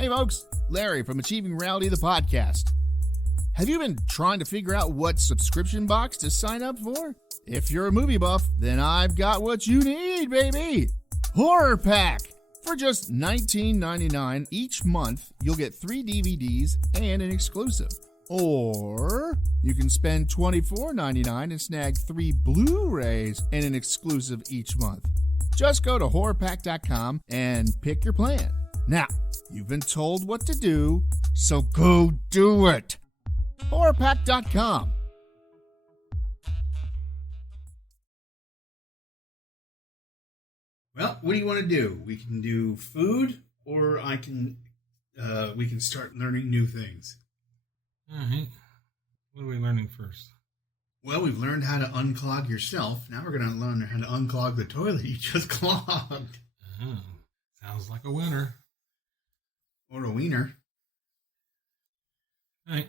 Hey folks, Larry from Achieving Reality, the podcast. Have you been trying to figure out what subscription box to sign up for? If you're a movie buff, then I've got what you need, baby! Horror Pack! For just $19.99 each month, you'll get 3 DVDs and an exclusive. Or you can spend $24.99 and snag 3 Blu-rays and an exclusive each month. Just go to horrorpack.com and pick your plan. Now, you've been told what to do, so go do it. horrorpack.com. Well, what do you want to do? We can do food, or we can start learning new things. All right. What are we learning first? Well, we've learned how to unclog yourself. Now we're going to learn how to unclog the toilet you just clogged. Oh, sounds like a winner. Or a wiener. All right.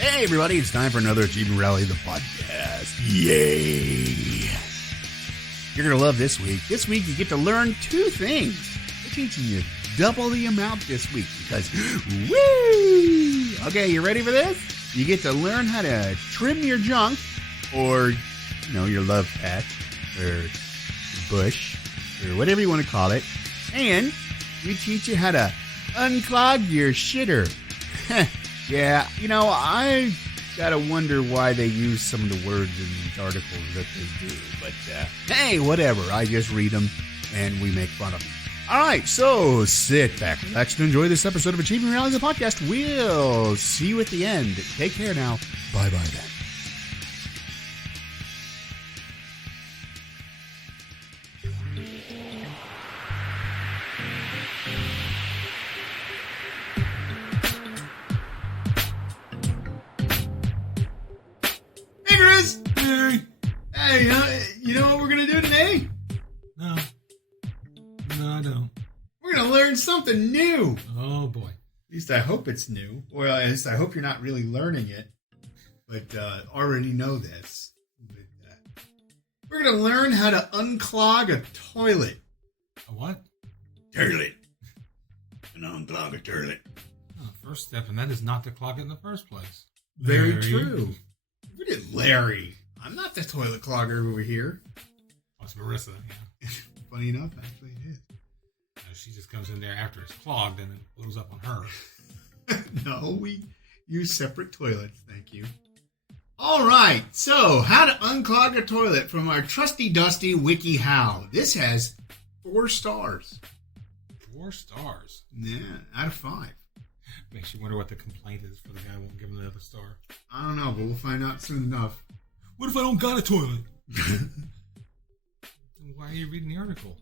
Hey, everybody, it's time for another Achieving Reality, the podcast. Yay! You're going to love this week. This week, you get to learn 2 things. We're teaching you double the amount this week because, woo! Okay, you ready for this? You get to learn how to trim your junk or, your love pet or bush or whatever you want to call it. And we teach you how to unclog your shitter. Yeah, I gotta wonder why they use some of the words in these articles that they do. But, hey, whatever. I just read them, and we make fun of them. All right, so sit back, relax, and enjoy this episode of Achieving Reality, the podcast. We'll see you at the end. Take care now. Bye-bye then. Hey, you know what we're going to do today? No, I don't. We're going to learn something new. Oh, boy. At least I hope it's new. Well, at least I hope you're not really learning it, but already know this. But, we're going to learn how to unclog a toilet. A what? Toilet. Unclog a toilet. Oh, first step, and that is not to clog it in the first place. Very Larry. true. Look at Larry. I'm not the toilet clogger over here. Oh, it's Marissa, yeah. Funny enough, actually it is. She just comes in there after it's clogged and it blows up on her. No, we use separate toilets, thank you. All right, so how to unclog a toilet from our trusty dusty WikiHow. This has 4 stars. 4 stars? Yeah, out of 5. Makes you wonder what the complaint is for the guy who won't give him the other star. I don't know, but we'll find out soon enough. What if I don't got a toilet? Why are you reading the article?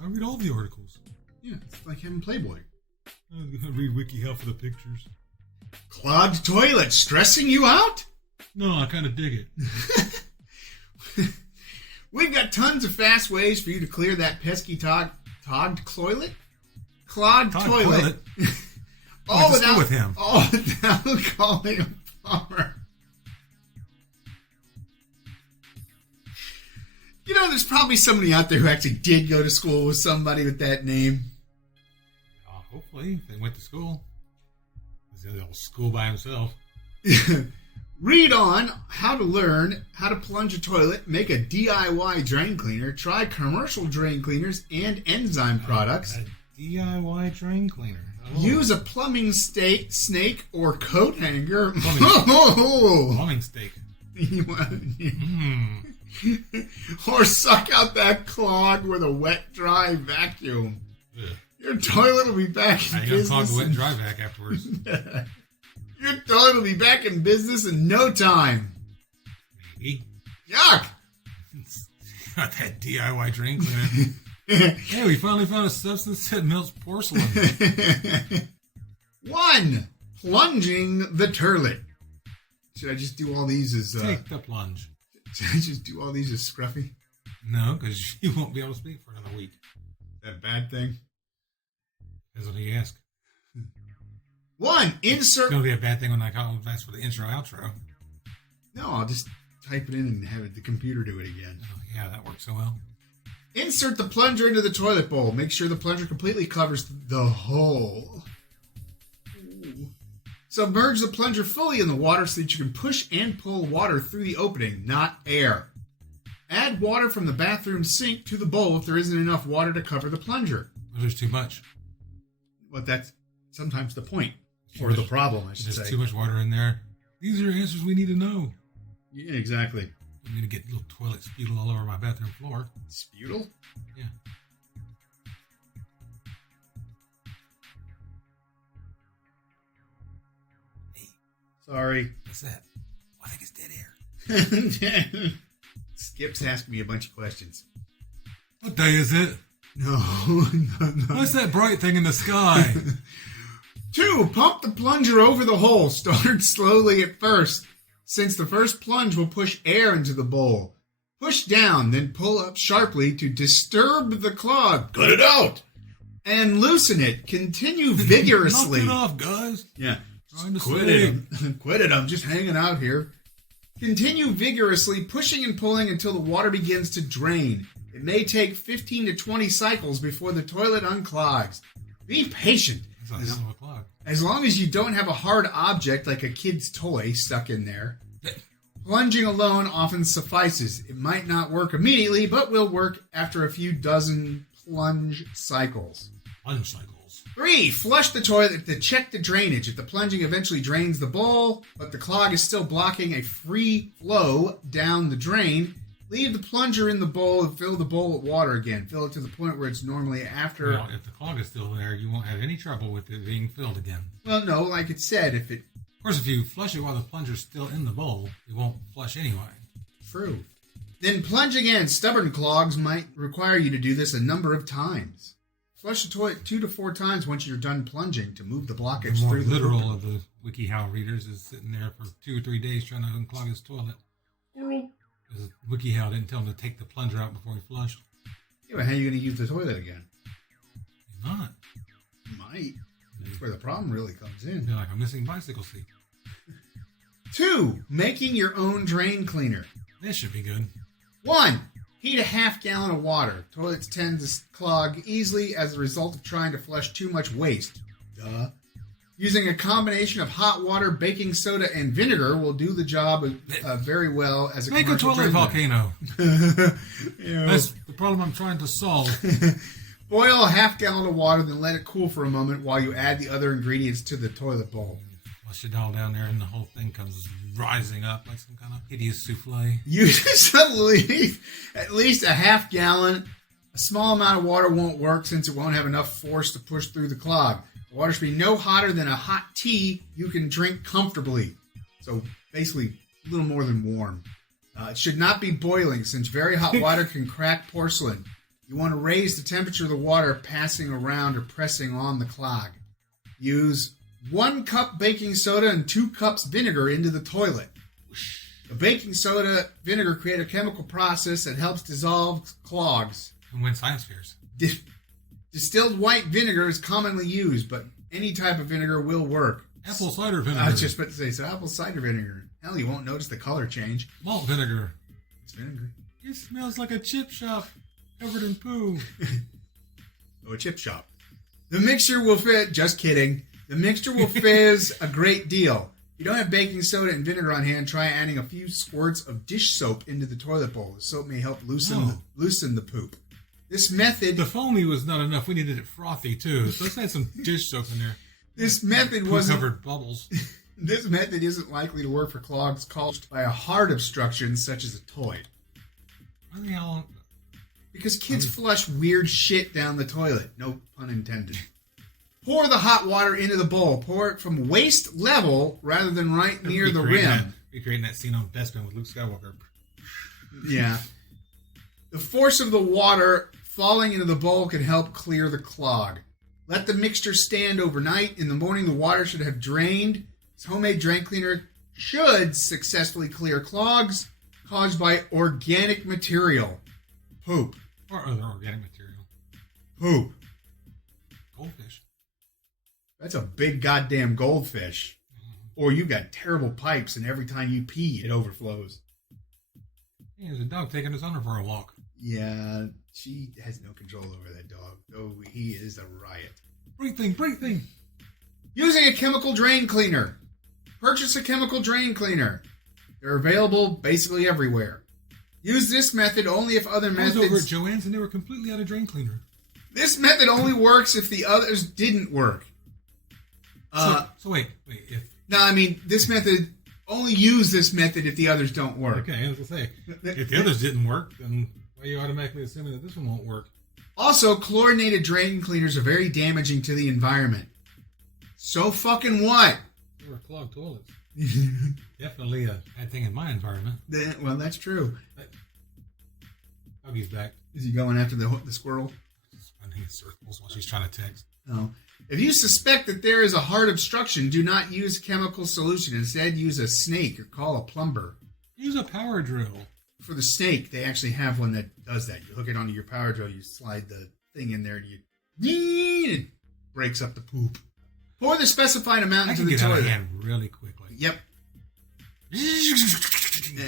I read all the articles. Yeah, it's like having Playboy. I'm going to read WikiHow for the pictures. Clogged toilet stressing you out? No, I kind of dig it. We've got tons of fast ways for you to clear that pesky clogged toilet. Clogged toilet. All without with him. All without calling a plumber. There's probably somebody out there who actually did go to school with somebody with that name. Hopefully, they went to school. He's in the old school by himself. Read on how to learn how to plunge a toilet, make a DIY drain cleaner, try commercial drain cleaners and enzyme products. A DIY drain cleaner. Oh. Use a plumbing snake or coat hanger. Plumbing steak. Or suck out that clog with a wet, dry vacuum. Ugh. Your toilet will be back in business. You're going to clog the wet and dry vac afterwards. Your toilet will be back in business in no time. Maybe. Yuck! Got that DIY drain cleaner. Hey, we finally found a substance that melts porcelain. 1. Plunging the toilet. Should I just do all these as... Take the plunge. Should I just do all these as Scruffy? No, because you won't be able to speak for another week. Is that a bad thing? That's what you ask. 1. It's Insert... going to be a bad thing when I ask for the intro, outro. No, I'll just type it in and have the computer do it again. Oh, yeah, that works so well. Insert the plunger into the toilet bowl. Make sure the plunger completely covers the hole. Ooh. Submerge the plunger fully in the water so that you can push and pull water through the opening, not air. Add water from the bathroom sink to the bowl if there isn't enough water to cover the plunger. Well, there's too much. But that's sometimes the point. Or the problem, I should say. There's too much water in there. These are answers we need to know. Yeah, exactly. I'm going to get little toilet sputal all over my bathroom floor. Sputal? Yeah. Hey. Sorry. What's that? I think it's dead air. Skip's asking me a bunch of questions. What day is it? No. What's that bright thing in the sky? 2. Pump the plunger over the hole. Start slowly at first, since the first plunge will push air into the bowl. Push down, then pull up sharply to disturb the clog. Cut it out! And loosen it. Continue vigorously. Knock it off, guys. Yeah. Quit it. Quit it. I'm just hanging out here. Continue vigorously, pushing and pulling until the water begins to drain. It may take 15 to 20 cycles before the toilet unclogs. Be patient. As long as you don't have a hard object like a kid's toy stuck in there. Plunging alone often suffices. It might not work immediately, but will work after a few dozen plunge cycles. 3. Flush the toilet to check the drainage. If the plunging eventually drains the bowl, but the clog is still blocking a free flow down the drain, leave the plunger in the bowl and fill the bowl with water again. Fill it to the point where it's normally after... Well, if the clog is still there, you won't have any trouble with it being filled again. Well, no, like it said, if it... Of course, if you flush it while the plunger's still in the bowl, it won't flush anyway. True. Then plunge again. Stubborn clogs might require you to do this a number of times. Flush the toilet 2 to 4 times once you're done plunging to move the blockage The more through the literal poop. of the WikiHow readers is sitting there for 2 or 3 days trying to unclog his toilet. Because WikiHow didn't tell him to take the plunger out before he flushed. Yeah, but how are you going to use the toilet again? He's not. You might. That's where the problem really comes in. They're like a missing bicycle seat. 2. Making your own drain cleaner. This should be good. 1. Heat a half gallon of water. Toilets tend to clog easily as a result of trying to flush too much waste. Duh. Using a combination of hot water, baking soda, and vinegar will do the job very well as a Make a toilet volcano. That's the problem I'm trying to solve. Boil a half gallon of water, then let it cool for a moment while you add the other ingredients to the toilet bowl. Flush it all down there, and the whole thing comes rising up like some kind of hideous souffle. Use at least a half gallon. A small amount of water won't work since it won't have enough force to push through the clog. The water should be no hotter than a hot tea you can drink comfortably. So basically, a little more than warm. It should not be boiling since very hot water can crack porcelain. You want to raise the temperature of the water passing around or pressing on the clog. Use 1 cup baking soda and 2 cups vinegar into the toilet. The baking soda vinegar create a chemical process that helps dissolve clogs. And win science fairs. Distilled white vinegar is commonly used, but any type of vinegar will work. Apple cider vinegar. I was just about to say, so apple cider vinegar. Hell, you won't notice the color change. Malt vinegar. It's vinegar. It smells like a chip shop covered in poo. Oh, a chip shop. The mixture will fit. Just kidding. The mixture will fizz a great deal. If you don't have baking soda and vinegar on hand, try adding a few squirts of dish soap into the toilet bowl. The soap may help loosen the poop. This method... The foamy was not enough. We needed it frothy, too. So let's add some dish soap in there. This method wasn't... covered bubbles. This method isn't likely to work for clogs caused by a heart obstruction such as a toy. I think how long... Because kids flush weird shit down the toilet. No pun intended. Pour the hot water into the bowl. Pour it from waist level rather than right near the rim. Recreating that scene on Bespin with Luke Skywalker. Yeah. The force of the water falling into the bowl can help clear the clog. Let the mixture stand overnight. In the morning, the water should have drained. This homemade drain cleaner should successfully clear clogs caused by organic material. Poop. Or other organic material. Poop. Goldfish. That's a big goddamn goldfish. Or you got terrible pipes, and every time you pee, it overflows. Hey, there's a dog taking his owner for a walk. Yeah, she has no control over that dog. Oh, he is a riot. Break thing. Using a chemical drain cleaner. Purchase a chemical drain cleaner. They're available basically everywhere. Use this method only if other methods... I was over at Joann's and they were completely out of drain cleaner. This method only works if the others didn't work. So wait. If... No, I mean, this method... Only use this method if the others don't work. Okay, I was going to say, if the others didn't work, then why are you automatically assuming that this one won't work? Also, chlorinated drain cleaners are very damaging to the environment. So fucking what? They were clogged toilets. Definitely a bad thing in my environment. Well, that's true. Huggy's back. Is he going after the squirrel? Just running in circles while she's trying to text. No. If you suspect that there is a heart obstruction, do not use chemical solution. Instead, use a snake or call a plumber. Use a power drill. For the snake, they actually have one that does that. You hook it onto your power drill, you slide the thing in there, and it breaks up the poop. Pour the specified amount into the toilet. Out of hand really quickly. Yep.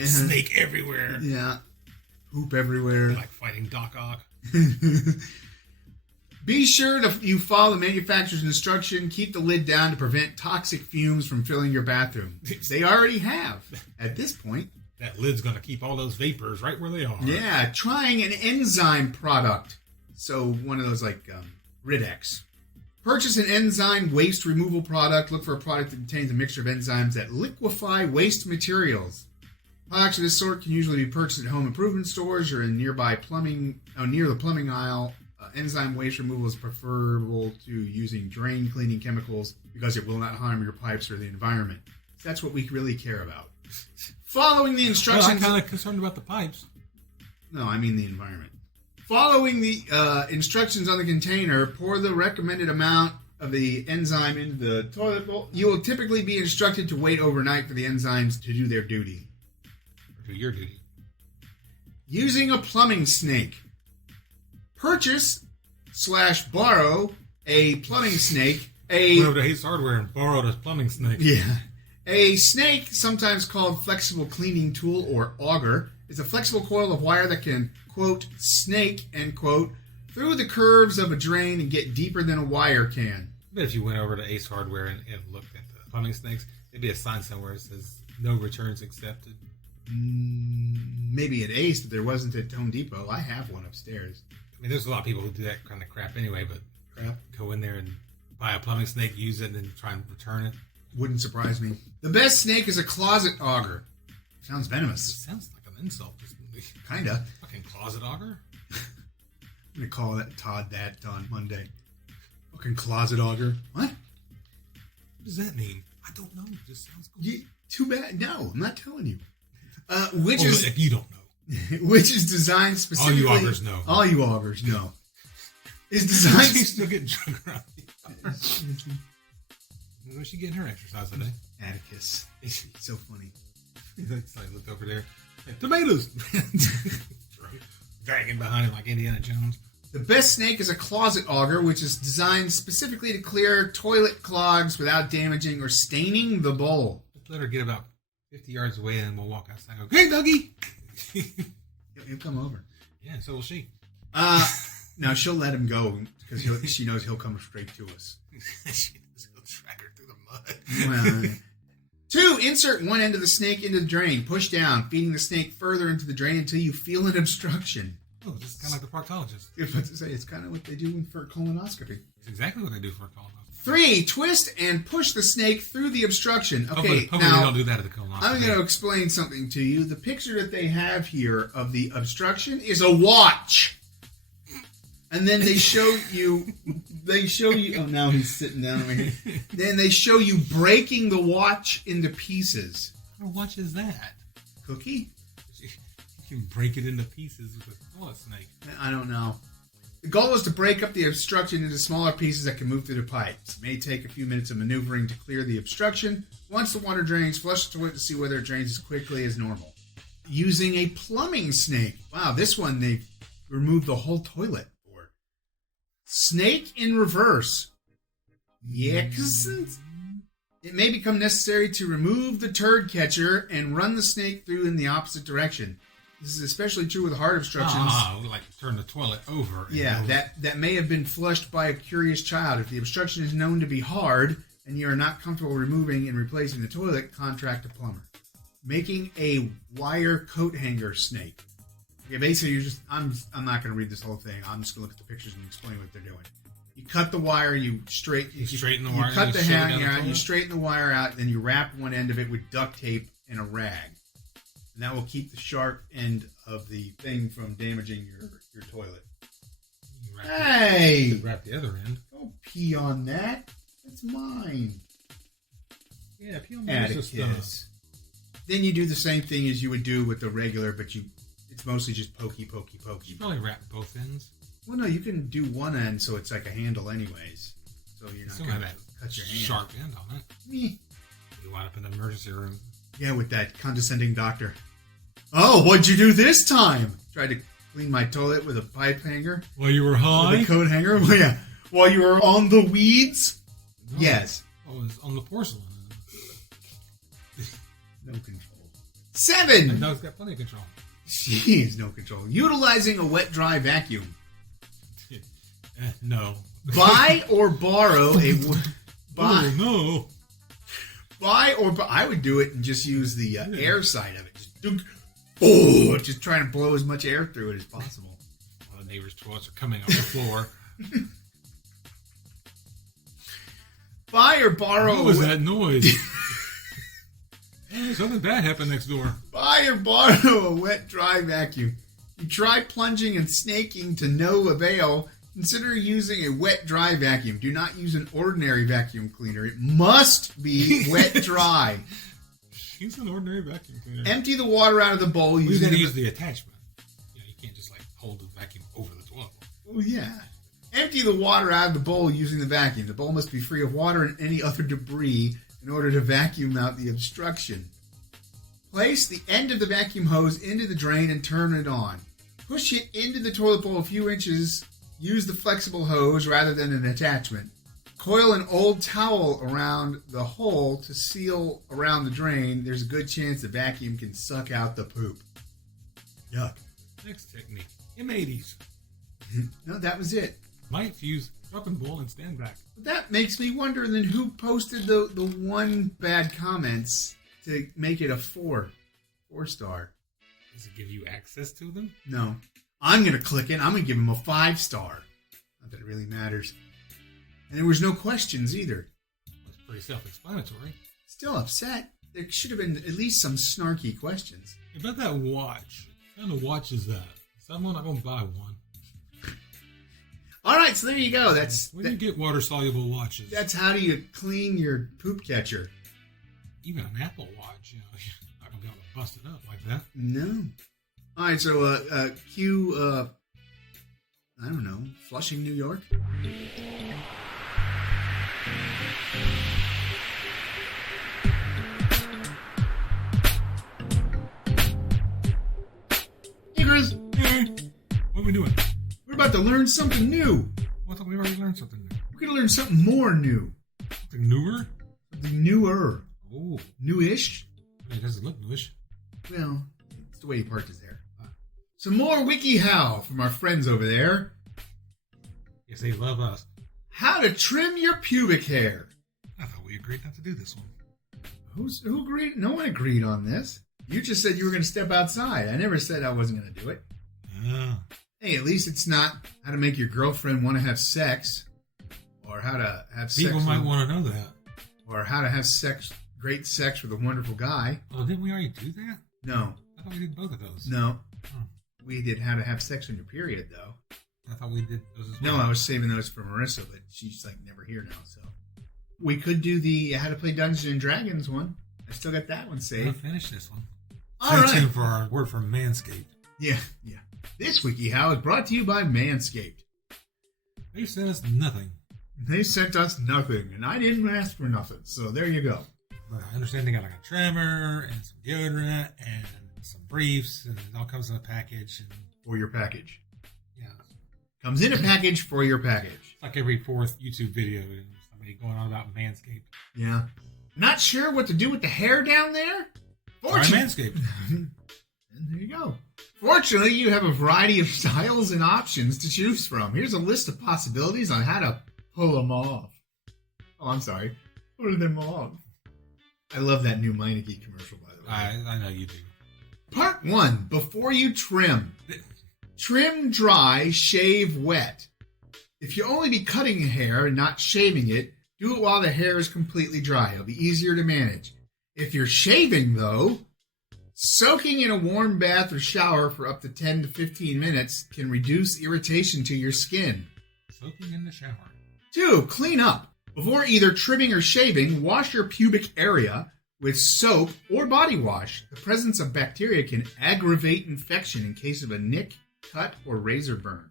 Snake everywhere. Yeah. Poop everywhere. Like fighting Doc Ock. Be sure you follow the manufacturer's instruction. Keep the lid down to prevent toxic fumes from filling your bathroom. They already have at this point. That lid's going to keep all those vapors right where they are. Yeah, trying an enzyme product. So one of those like Ridex. Purchase an enzyme waste removal product. Look for a product that contains a mixture of enzymes that liquefy waste materials. Products of this sort can usually be purchased at home improvement stores or in near the plumbing aisle. Enzyme waste removal is preferable to using drain cleaning chemicals because it will not harm your pipes or the environment. That's what we really care about. Following the instructions... Well, I'm kind of concerned about the pipes. No, I mean the environment. Following the instructions on the container, pour the recommended amount of the enzyme into the toilet bowl. You will typically be instructed to wait overnight for the enzymes to do their duty. Or do your duty. Using a plumbing snake. Purchase/borrow a plumbing snake. Went over to Ace Hardware and borrowed a plumbing snake. Yeah. A snake, sometimes called flexible cleaning tool or auger, is a flexible coil of wire that can, quote, snake, end quote, through the curves of a drain and get deeper than a wire can. But if you went over to Ace Hardware and looked at the plumbing snakes, there'd be a sign somewhere that says no returns accepted. Maybe at Ace, but there wasn't at Home Depot. I have one upstairs. I mean, there's a lot of people who do that kind of crap anyway, but go in there and buy a plumbing snake, use it, and then try and return it. Wouldn't surprise me. The best snake is a closet auger. Sounds venomous. It sounds like an insult. Kinda. Fucking closet auger? I'm going to call Todd that on Monday. Fucking closet auger. What? What does that mean? I don't know. It just sounds cool. Too bad. No, I'm not telling you. If you don't know. Which is designed specifically... All you augers know. All you augers know. Is designed... She's still getting drunk around here. Where's she getting her exercise today? Atticus. It's so funny. It's like, look over there. Hey, tomatoes! Dragging behind him like Indiana Jones. The best snake is a closet auger, which is designed specifically to clear toilet clogs without damaging or staining the bowl. Let's let her get about 50 yards away and we'll walk outside and go, hey, Dougie! He'll come over. Yeah, so will she. No, she'll let him go because she knows he'll come straight to us. She knows he'll drag her through the mud. Well, 2. Insert one end of the snake into the drain. Push down, feeding the snake further into the drain until you feel an obstruction. Oh, this is kind of like the proctologist. I was about to say, it's kind of what they do for colonoscopy. It's exactly what they do for a colonoscopy. 3. Twist and push the snake through the obstruction. Okay, hopefully now they don't do that at the colonoscopy. I'm going to explain something to you. The picture that they have here of the obstruction is a watch. And then they show you, oh, now he's sitting down over here. Then they show you breaking the watch into pieces. What watch is that? Cookie? You can break it into pieces with a toilet snake. I don't know. The goal is to break up the obstruction into smaller pieces that can move through the pipes. It may take a few minutes of maneuvering to clear the obstruction. Once the water drains, flush the toilet to see whether it drains as quickly as normal. Using a plumbing snake. Wow, this one remove the whole toilet for. Snake in reverse. Yeah, because it may become necessary to remove the turd catcher and run the snake through in the opposite direction. This is especially true with heart obstructions. Like turn the toilet over. Yeah, that may have been flushed by a curious child. If the obstruction is known to be hard and you are not comfortable removing and replacing the toilet, contact a plumber. Making a wire coat hanger snake. Okay, basically, I'm not going to read this whole thing. I'm just going to look at the pictures and explain what they're doing. You cut the wire, you straighten the wire. You cut the hanger out, you straighten the wire out, then you wrap one end of it with duct tape and a rag. And that will keep the sharp end of the thing from damaging your toilet. You wrap the other end. Don't pee on that. That's mine. Yeah, pee on the Atticus. Then you do the same thing as you would do with the regular, but it's mostly just pokey. You probably wrap both ends. Well, no, you can do one end so it's like a handle anyways. So you're not going to cut your hand. Sharp end on it. Me. You wind up in the emergency room. Yeah, with that condescending doctor. Oh, what'd you do this time? Tried to clean my toilet with a pipe hanger. While you were high? With a coat hanger? Well, yeah. While you were on the weeds? No. Yes. Oh, it's on the porcelain. No control. 7! That dog's got plenty of control. Jeez, no control. Utilizing a wet, dry vacuum. No. Buy or borrow a... Oh, no. Buy or... I would do it and just use the air side of it. Just trying to blow as much air through it as possible. Well, the neighbors' toilets are coming off the floor. Buy or borrow... What was that noise? Something bad happened next door. Buy or borrow a wet, dry vacuum. You try plunging and snaking to no avail. Consider using a wet, dry vacuum. Do not use an ordinary vacuum cleaner. It must be wet, dry. Use an ordinary vacuum cleaner. Empty the water out of the bowl. You got to use the attachment. You can't just hold the vacuum over the toilet. Oh, yeah. Empty the water out of the bowl using the vacuum. The bowl must be free of water and any other debris in order to vacuum out the obstruction. Place the end of the vacuum hose into the drain and turn it on. Push it into the toilet bowl a few inches. Use the flexible hose rather than an attachment. Coil an old towel around the hole to seal around the drain. There's a good chance the vacuum can suck out the poop. Yuck. Next technique. M80s. No, that was it. Might fuse, drop and bowl, and stand back. That makes me wonder then who posted the one bad comments to make it a 4-star. Does it give you access to them? No. I'm going to click it. I'm going to give him a 5-star. Not that it really matters. And there was no questions either. That's pretty self-explanatory. Still upset. There should have been at least some snarky questions. About that watch. What kind of watch is that? I'm not going to buy one. All right, so there you go. Where do you get water-soluble watches? That's how do you clean your poop catcher. Even an Apple Watch, you're not going to be able to bust it up like that. No. All right, so cue, I don't know, Flushing, New York. Hey, Chris. Hey, what are we doing? We're about to learn something new. Well, I thought we already learned something new. We're going to learn something more new. Something newer? Something newer. Oh. Newish? It doesn't look newish. Well, it's the way he parked his hair. Some more WikiHow from our friends over there. Yes, they love us. How to trim your pubic hair. I thought we agreed not to do this one. Who agreed? No one agreed on this. You just said you were going to step outside. I never said I wasn't going to do it. Hey, at least it's not how to make your girlfriend want to have sex. Or how to have sex. People might want to know that. Or how to have great sex with a wonderful guy. Oh, didn't we already do that? No. I thought we did both of those. No. We did how to have sex on your period, though. I thought we did those as well. No, I was saving those for Marissa, but she's never here now, so. We could do the how to play Dungeons and Dragons one. I still got that one saved. I'll finish this one. All right. Stay tuned for our word from Manscaped. Yeah. This WikiHow is brought to you by Manscaped. They sent us nothing. They sent us nothing, and I didn't ask for nothing, so there you go. But I understand they got a trimmer and some deodorant and some briefs, and it all comes in a package. For your package. Comes in a package for your package. It's like every fourth YouTube video, somebody going on about Manscaped. Yeah. Not sure what to do with the hair down there? Try Manscaped. And there you go. Fortunately, you have a variety of styles and options to choose from. Here's a list of possibilities on how to pull them off. Oh, I'm sorry. Pull them off. I love that new Meineke commercial, by the way. I know you do. Part 1. Before you trim. Trim dry, shave wet. If you only be cutting hair and not shaving it, do it while the hair is completely dry. It'll be easier to manage. If you're shaving, though, soaking in a warm bath or shower for up to 10 to 15 minutes can reduce irritation to your skin. Soaking in the shower. 2. Clean up. Before either trimming or shaving, wash your pubic area with soap or body wash. The presence of bacteria can aggravate infection in case of a nick, cut, or razor burn.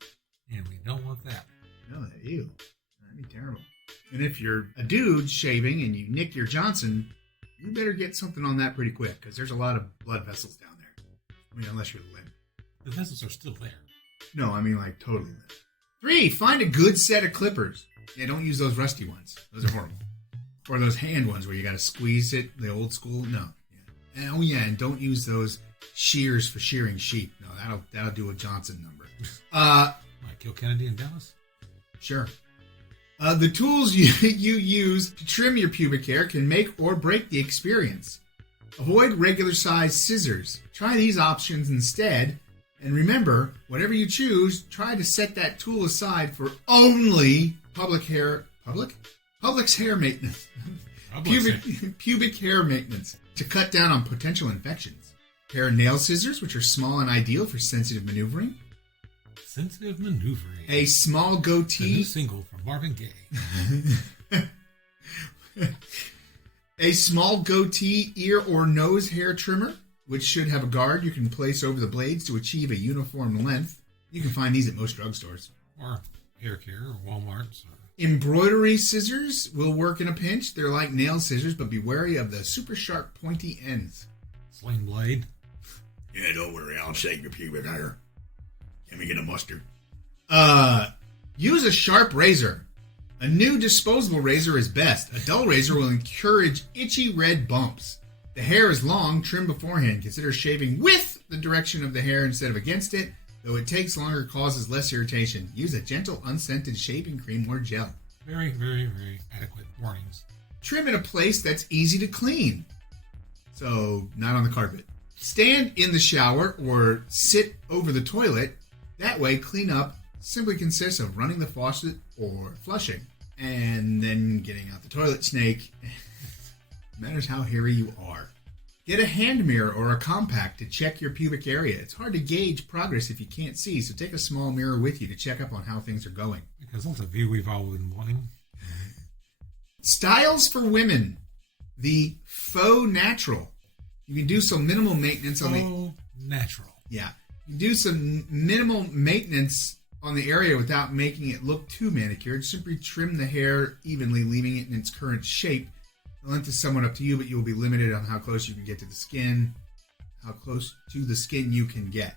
And we don't want that. No, ew. That'd be terrible. And if you're a dude shaving and you nick your Johnson, you better get something on that pretty quick, because there's a lot of blood vessels down there. I mean, unless you're limp. The vessels are still there. No, I mean like totally limp. 3, find a good set of clippers. Yeah, don't use those rusty ones. Those are horrible. Or those hand ones where you got to squeeze it, the old school. No. Yeah. And don't use those shears for shearing sheep. No, that'll do a Johnson number. Might kill Kennedy in Dallas. Sure. The tools you use to trim your pubic hair can make or break the experience. Avoid regular-sized scissors. Try these options instead. And remember, whatever you choose, try to set that tool aside for only public's hair maintenance. Pubic hair maintenance to cut down on potential infections. Pair of nail scissors, which are small and ideal for sensitive maneuvering. Sensitive maneuvering. A small goatee. The new single from Marvin Gaye. A small goatee, ear, or nose hair trimmer, which should have a guard you can place over the blades to achieve a uniform length. You can find these at most drugstores. Or hair care or Walmart's. Embroidery scissors will work in a pinch. They're like nail scissors, but be wary of the super sharp pointy ends. Sling blade. Yeah, don't worry. I'll shave your pubic hair. Let me get a mustard. Use a sharp razor. A new disposable razor is best. A dull razor will encourage itchy red bumps. The hair is long, trim beforehand. Consider shaving with the direction of the hair instead of against it. Though it takes longer, causes less irritation. Use a gentle, unscented shaving cream or gel. Very, very, very adequate warnings. Trim in a place that's easy to clean. So, not on the carpet. Stand in the shower or sit over the toilet. That way, cleanup simply consists of running the faucet or flushing, and then getting out the toilet snake. Matters how hairy you are. Get a hand mirror or a compact to check your pubic area. It's hard to gauge progress if you can't see, so take a small mirror with you to check up on how things are going. Because that's a view we've all been wanting. Styles for women. The faux natural. You can do some minimal maintenance on the... Faux natural. Yeah. You can do some minimal maintenance on the area without making it look too manicured. Simply trim the hair evenly, leaving it in its current shape. The length is somewhat up to you, but you will be limited on how close you can get to the skin, how close to the skin you can get.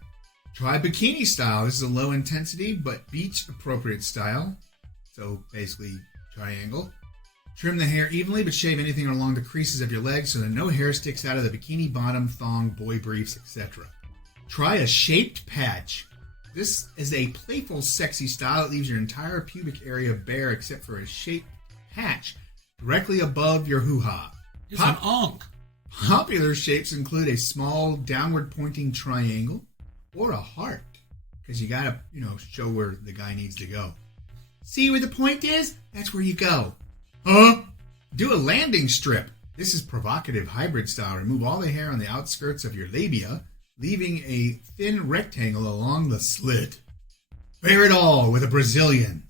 Try bikini style. This is a low intensity, but beach appropriate style. So basically triangle. Trim the hair evenly, but shave anything along the creases of your legs so that no hair sticks out of the bikini bottom, thong, boy briefs, etc. Try a shaped patch. This is a playful, sexy style that leaves your entire pubic area bare except for a shaped patch directly above your hoo-ha. It's an onk. Popular shapes include a small downward pointing triangle or a heart, because you gotta, show where the guy needs to go. See where the point is? That's where you go. Huh? Do a landing strip. This is provocative hybrid style. Remove all the hair on the outskirts of your labia, leaving a thin rectangle along the slit. Bare it all with a Brazilian.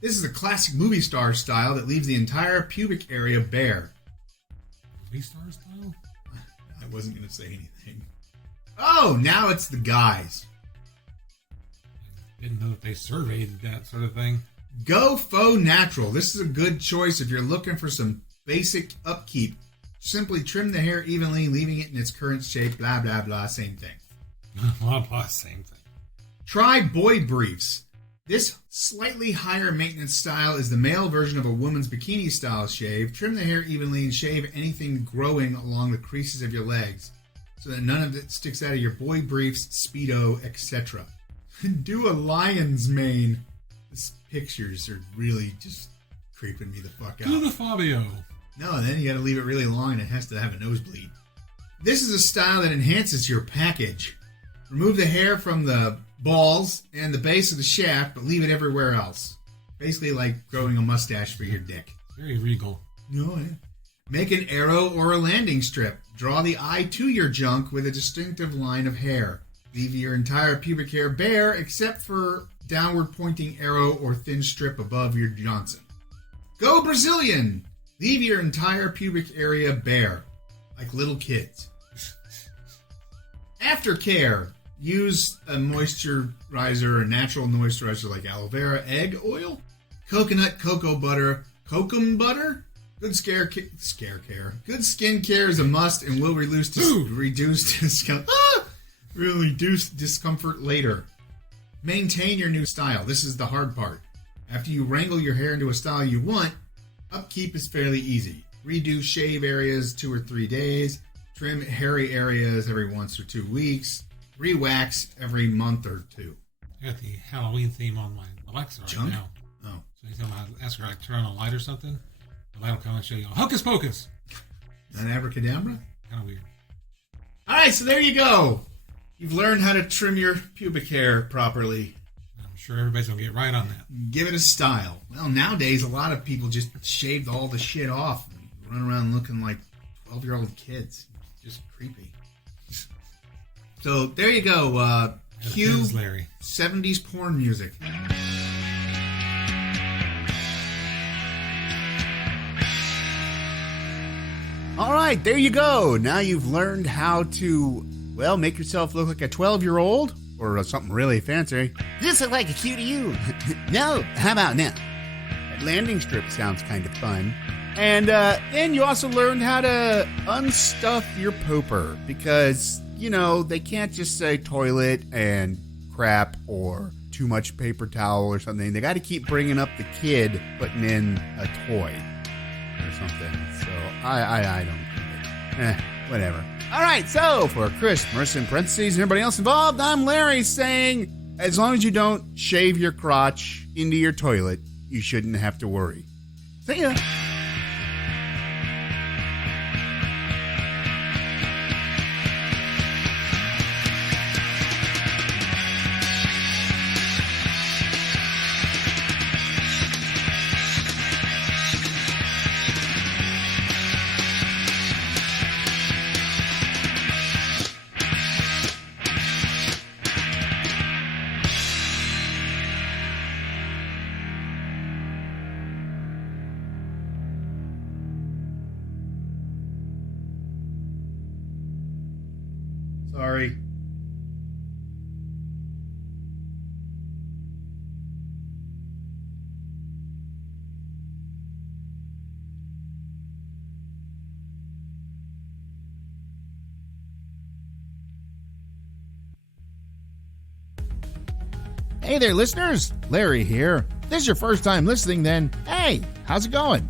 This is a classic movie star style that leaves the entire pubic area bare. Movie star style? I wasn't going to say anything. Oh, now it's the guys. I didn't know that they surveyed that sort of thing. Go faux natural. This is a good choice if you're looking for some basic upkeep. Simply trim the hair evenly, leaving it in its current shape, blah, blah, blah, same thing. Blah, blah, same thing. Try boy briefs. This slightly higher maintenance style is the male version of a woman's bikini style shave. Trim the hair evenly and shave anything growing along the creases of your legs so that none of it sticks out of your boy briefs, Speedo, etc. Do a lion's mane. These pictures are really just creeping me the fuck out. Do the Fabio. No, then you gotta leave it really long and it has to have a nosebleed. This is a style that enhances your package. Remove the hair from the balls and the base of the shaft, but leave it everywhere else. Basically like growing a mustache for your dick. Very regal. No, yeah. Make an arrow or a landing strip. Draw the eye to your junk with a distinctive line of hair. Leave your entire pubic hair bare except for downward pointing arrow or thin strip above your Johnson. Go Brazilian! Leave your entire pubic area bare, like little kids. Aftercare. Use a moisturizer, a natural moisturizer like aloe vera, egg oil, coconut, cocoa butter, kokum butter. Good Good skin care is a must and will reduce discomfort later. Maintain your new style. This is the hard part. After you wrangle your hair into a style you want, upkeep is fairly easy. Redo shave areas 2 or 3 days. Trim hairy areas every 1 or 2 weeks. Re-wax every month or 2. I got the Halloween theme on my Alexa right now. Oh. So anytime I ask her to turn on a light or something, the light will come and show you, hocus pocus. An abracadabra? Kind of weird. All right, so there you go. You've learned how to trim your pubic hair properly. I'm sure everybody's going to get right on that. Give it a style. Well, nowadays, a lot of people just shaved all the shit off and run around looking like 12-year-old kids. Just creepy. So there you go. Cue Larry. 70s porn music. All right, there you go. Now you've learned how to, well, make yourself look like a 12-year-old or something really fancy. This looks like a cue to you. No, how about now? That landing strip sounds kind of fun. And then you also learned how to unstuff your pooper because, you know, they can't just say toilet and crap or too much paper towel or something. They got to keep bringing up the kid putting in a toy or something. So I don't get it. Whatever. All right, so for Chris, Marissa in parentheses, and everybody else involved, I'm Larry saying as long as you don't shave your crotch into your toilet, you shouldn't have to worry. See ya. Sorry. Hey there, listeners. Larry here. If this is your first time listening, then hey, how's it going?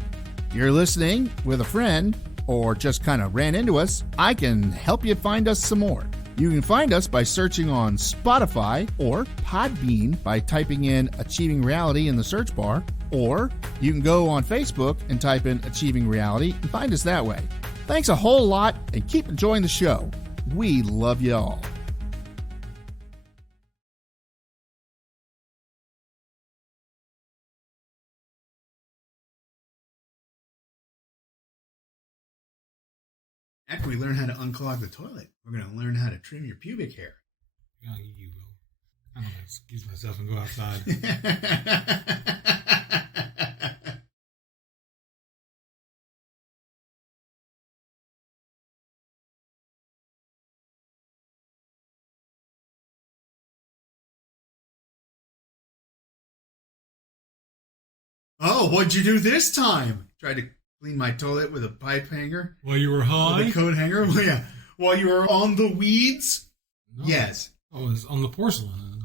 If you're listening with a friend or just kind of ran into us, I can help you find us some more. You can find us by searching on Spotify or Podbean by typing in Achieving Reality in the search bar, or you can go on Facebook and type in Achieving Reality and find us that way. Thanks a whole lot and keep enjoying the show. We love you all. After we learn how to unclog the toilet, we're going to learn how to trim your pubic hair. Yeah, you will. I'm going to excuse myself and go outside. Oh, what'd you do this time? Tried to clean my toilet with a pipe hanger. While you were high? With a coat hanger? Well, yeah. While you were on the weeds? No. Yes. Oh, it was on the porcelain.